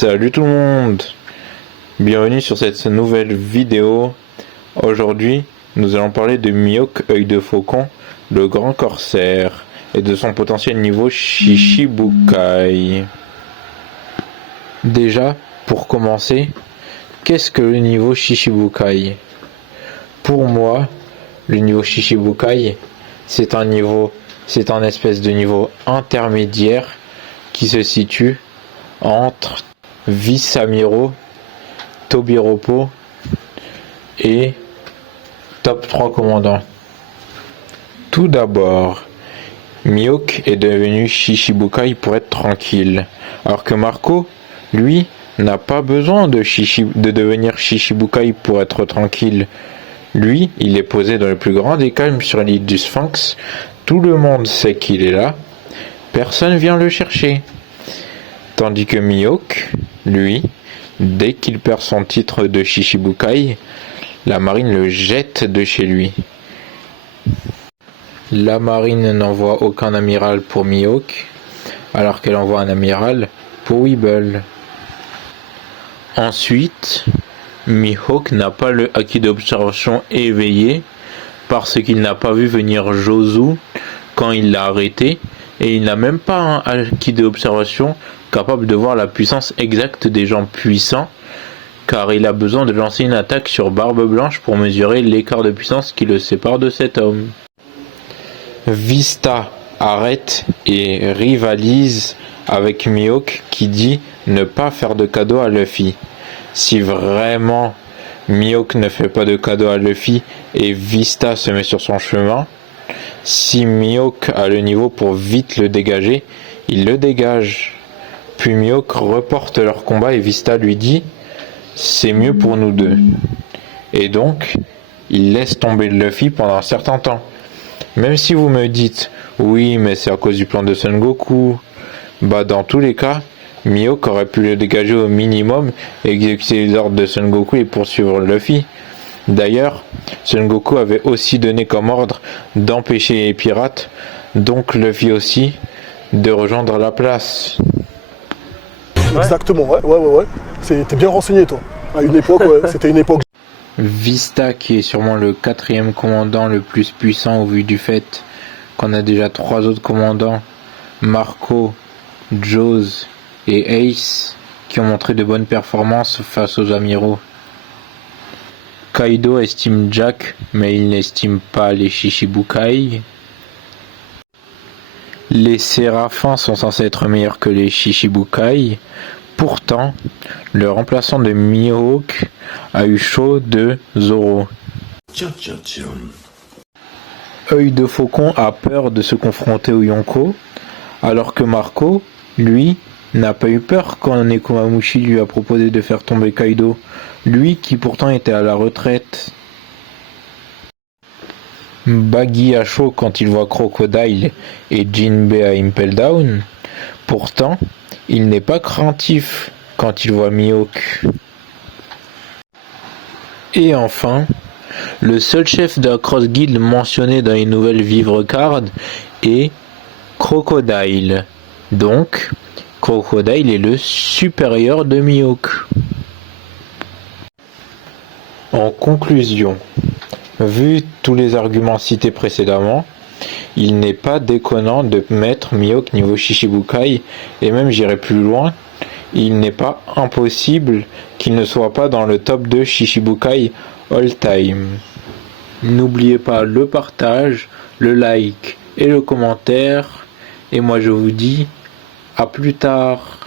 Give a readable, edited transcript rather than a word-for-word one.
Salut tout le monde, bienvenue sur cette nouvelle vidéo. Aujourd'hui, nous allons parler de Mihawk œil de faucon, le grand corsaire, et de son potentiel niveau Shichibukai. Déjà, pour commencer, qu'est-ce que le niveau Shichibukai? Pour moi, le niveau Shichibukai, c'est un espèce de niveau intermédiaire qui se situe entre Vice-Amiro, Tobiroppo et Top 3 commandants. Tout d'abord, Mihawk est devenu Shichibukai pour être tranquille, alors que Marco, lui, n'a pas besoin de devenir Shichibukai pour être tranquille. Lui, il est posé dans le plus grand des calmes sur l'île du Sphinx, tout le monde sait qu'il est là, personne vient le chercher. Tandis que Mihawk, lui, dès qu'il perd son titre de Shichibukai, la marine le jette de chez lui. La marine n'envoie aucun amiral pour Mihawk, alors qu'elle envoie un amiral pour Weeble. Ensuite, Mihawk n'a pas le haki d'observation éveillé, parce qu'il n'a pas vu venir Jozu quand il l'a arrêté, et il n'a même pas un haki d'observation capable de voir la puissance exacte des gens puissants, car il a besoin de lancer une attaque sur Barbe Blanche pour mesurer l'écart de puissance qui le sépare de cet homme. Vista arrête et rivalise avec Mihawk qui dit ne pas faire de cadeau à Luffy. Si vraiment Mihawk ne fait pas de cadeau à Luffy et Vista se met sur son chemin, si Mihawk a le niveau pour vite le dégager, il le dégage. Puis Mihawk reporte leur combat et Vista lui dit « c'est mieux pour nous deux ». Et donc, il laisse tomber Luffy pendant un certain temps. Même si vous me dites « oui, mais c'est à cause du plan de Son Goku », bah dans tous les cas, Mihawk aurait pu le dégager au minimum et exécuter les ordres de Son Goku et poursuivre Luffy. D'ailleurs, Son Goku avait aussi donné comme ordre d'empêcher les pirates, donc Luffy aussi, de rejoindre la place. Ouais. Exactement, ouais. T'es bien renseigné, toi. À une époque, ouais, c'était une époque. Vista, qui est sûrement le 4e commandant le plus puissant au vu du fait qu'on a déjà 3 autres commandants, Marco, Jaws et Ace, qui ont montré de bonnes performances face aux amiraux. Kaido estime Jack, mais il n'estime pas les Shichibukai. Les Séraphins sont censés être meilleurs que les Shichibukai. Pourtant, le remplaçant de Mihawk a eu chaud de Zoro. Œil de faucon a peur de se confronter au Yonko, alors que Marco, lui, n'a pas eu peur quand Nekomamushi lui a proposé de faire tomber Kaido, lui qui pourtant était à la retraite. Baggy a chaud quand il voit Crocodile et Jinbei à Impel Down. Pourtant, il n'est pas craintif quand il voit Mihawk. Et enfin, le seul chef de la Cross Guild mentionné dans les nouvelles Vivre Card est Crocodile. Donc, Crocodile est le supérieur de Mihawk. En conclusion, vu tous les arguments cités précédemment, il n'est pas déconnant de mettre Mihawk niveau Shichibukai, et même j'irai plus loin, il n'est pas impossible qu'il ne soit pas dans le top 2 Shichibukai all time. N'oubliez pas le partage, le like et le commentaire, et moi je vous dis à plus tard.